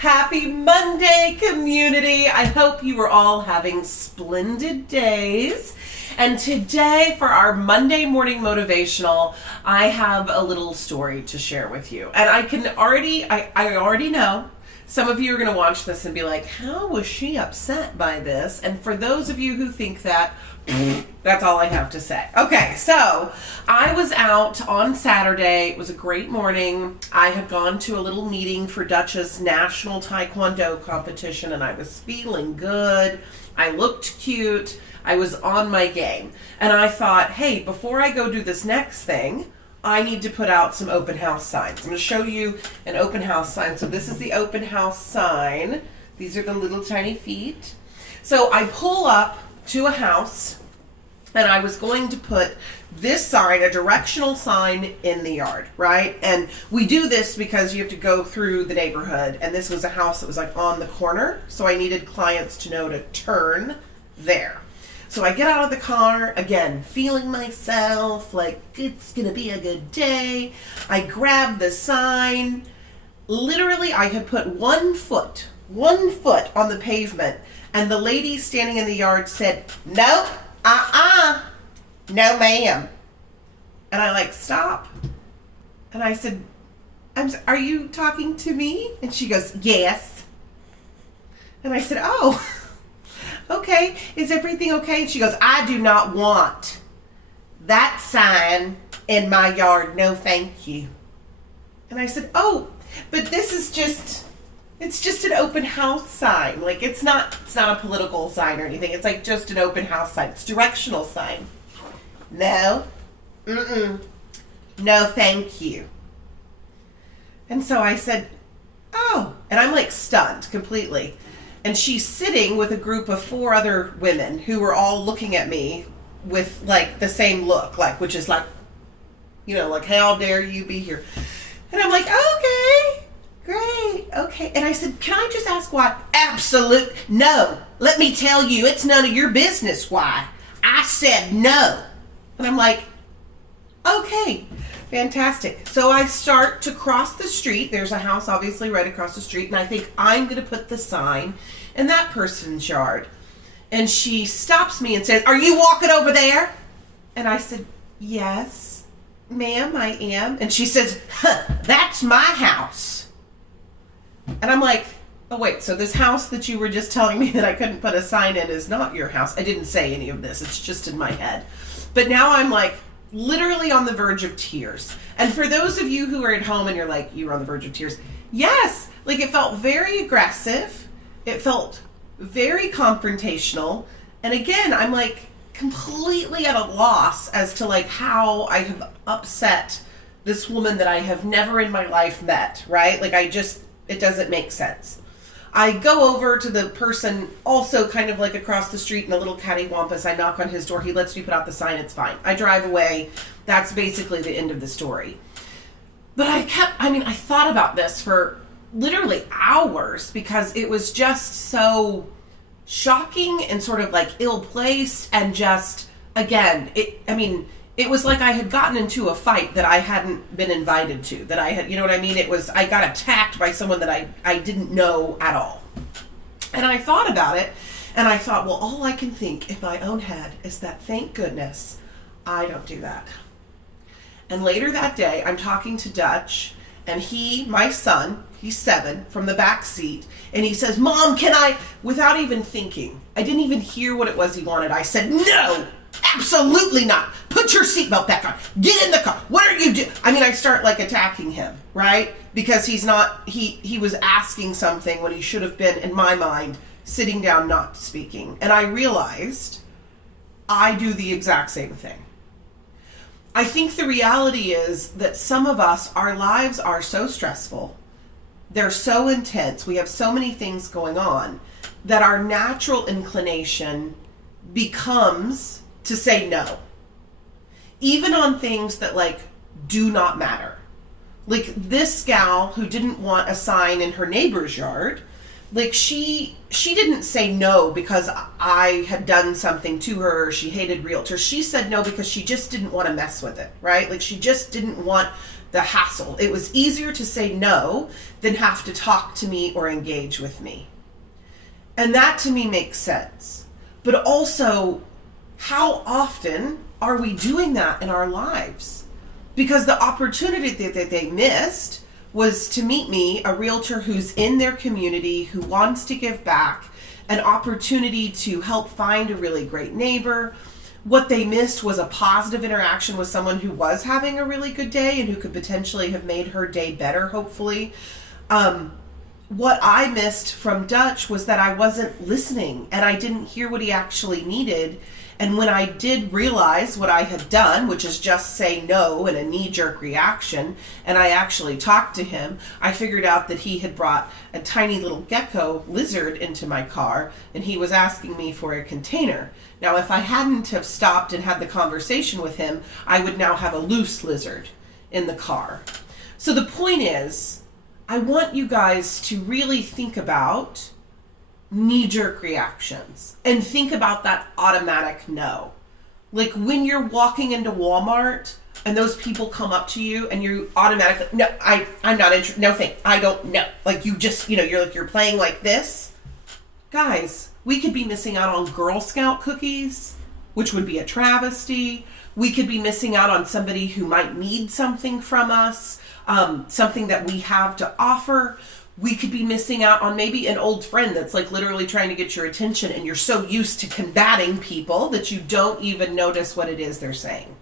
Happy Monday, community. I hope you are all having splendid days. And today, for our Monday morning motivational, I have a little story to share with you. And I already know some of you are going to watch this and be like, how was she upset by this? And for those of you who think that, that's all I have to say. Okay, so I was out on Saturday. It was a great morning. I had gone to a little meeting for Dutch's National Taekwondo competition, and I was feeling good. I looked cute. I was on my game. And I thought, hey, before I go do this next thing, I need to put out some open house signs. I'm going to show you an open house sign. So this is the open house sign. These are the little tiny feet. So I pull up to a house, and I was going to put this sign, a directional sign, in the yard, right? And we do this because you have to go through the neighborhood, and this was a house that was like on the corner, so I needed clients to know to turn there. So I get out of the car, again, feeling myself, like it's gonna be a good day. I grab the sign. Literally, I had put one foot on the pavement, and the lady standing in the yard said, "Nope, no ma'am." And I stop. And I said, "Are you talking to me?" And she goes, "Yes." And I said, "Oh, okay, is everything okay?" And she goes, "I do not want that sign in my yard, no thank you." And I said, "Oh, but this is it's just an open house sign. Like it's not a political sign or anything. It's like just an open house sign. It's directional sign." "No, no thank you." And so I said, "Oh," and I'm like stunned completely. And she's sitting with a group of 4 other women who were all looking at me with like the same look, like, which is like, like, how dare you be here? And I'm like, okay, great, okay. And I said, "Can I just ask why?" "Absolute no. Let me tell you, it's none of your business why. I said no." And I'm like, okay, fantastic. So I start to cross the street. There's a house obviously right across the street, and I think I'm going to put the sign in that person's yard. And she stops me and says, "Are you walking over there?" And I said, "Yes, ma'am, I am." And she says, "That's my house." And I'm like, oh wait, so this house that you were just telling me that I couldn't put a sign in is not your house. I didn't say any of this. It's just in my head. But now I'm like literally on the verge of tears. And for those of you who are at home and you're like, you were on the verge of tears. Yes, like it felt very aggressive. It felt very confrontational. And again, I'm like completely at a loss as to like how I have upset this woman that I have never in my life met, right? Like it doesn't make sense. I go over to the person also kind of like across the street in a little cattywampus. I knock on his door. He lets me put out the sign. It's fine. I drive away. That's basically the end of the story. But I thought about this for literally hours because it was just so shocking and sort of like ill-placed and just, again, it was like I had gotten into a fight that I hadn't been invited to, that I had, you know what I mean? I got attacked by someone that I didn't know at all. And I thought about it, and I thought, well, all I can think in my own head is that thank goodness I don't do that. And later that day, I'm talking to Dutch, and my son, he's 7, from the back seat, and he says, "Mom, can I," without even thinking, I didn't even hear what it was he wanted. I said, "No, absolutely not. Put your seatbelt back on. Get in the car. What are you doing?" I start like attacking him, right? Because he was asking something when he should have been, in my mind, sitting down, not speaking. And I realized I do the exact same thing. I think the reality is that some of us, our lives are so stressful, they're so intense, we have so many things going on, that our natural inclination becomes to say no. Even on things that like do not matter. Like this gal who didn't want a sign in her neighbor's yard, like she didn't say no because I had done something to her or she hated realtors. She said no because she just didn't want to mess with it, right? Like she just didn't want the hassle. It was easier to say no than have to talk to me or engage with me. And that to me makes sense. But also, how often are we doing that in our lives? Because the opportunity that they missed was to meet me, a realtor who's in their community, who wants to give back, an opportunity to help find a really great neighbor. What they missed was a positive interaction with someone who was having a really good day and who could potentially have made her day better, hopefully. What I missed from Dutch was that I wasn't listening and I didn't hear what he actually needed. And when I did realize what I had done, which is just say no in a knee-jerk reaction, and I actually talked to him, I figured out that he had brought a tiny little gecko lizard into my car, and he was asking me for a container. Now, if I hadn't have stopped and had the conversation with him, I would now have a loose lizard in the car. So the point is, I want you guys to really think about knee-jerk reactions and think about that automatic no. Like when you're walking into Walmart and those people come up to you and you automatically, no, I'm not interested, no thank, I don't know. Like you just, you're playing like this. Guys, we could be missing out on Girl Scout cookies, which would be a travesty. We could be missing out on somebody who might need something from us, something that we have to offer. We could be missing out on maybe an old friend that's like literally trying to get your attention and you're so used to combating people that you don't even notice what it is they're saying.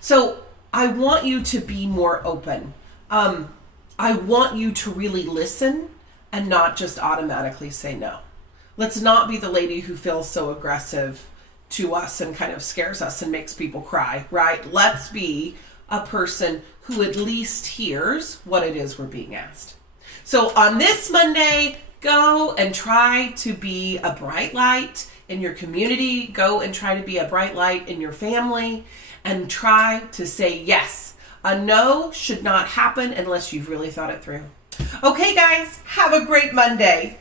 So I want you to be more open. I want you to really listen and not just automatically say no. Let's not be the lady who feels so aggressive to us and kind of scares us and makes people cry, right? Let's be a person who at least hears what it is we're being asked. So on this Monday, go and try to be a bright light in your community. Go and try to be a bright light in your family and try to say yes. A no should not happen unless you've really thought it through. Okay, guys, have a great Monday.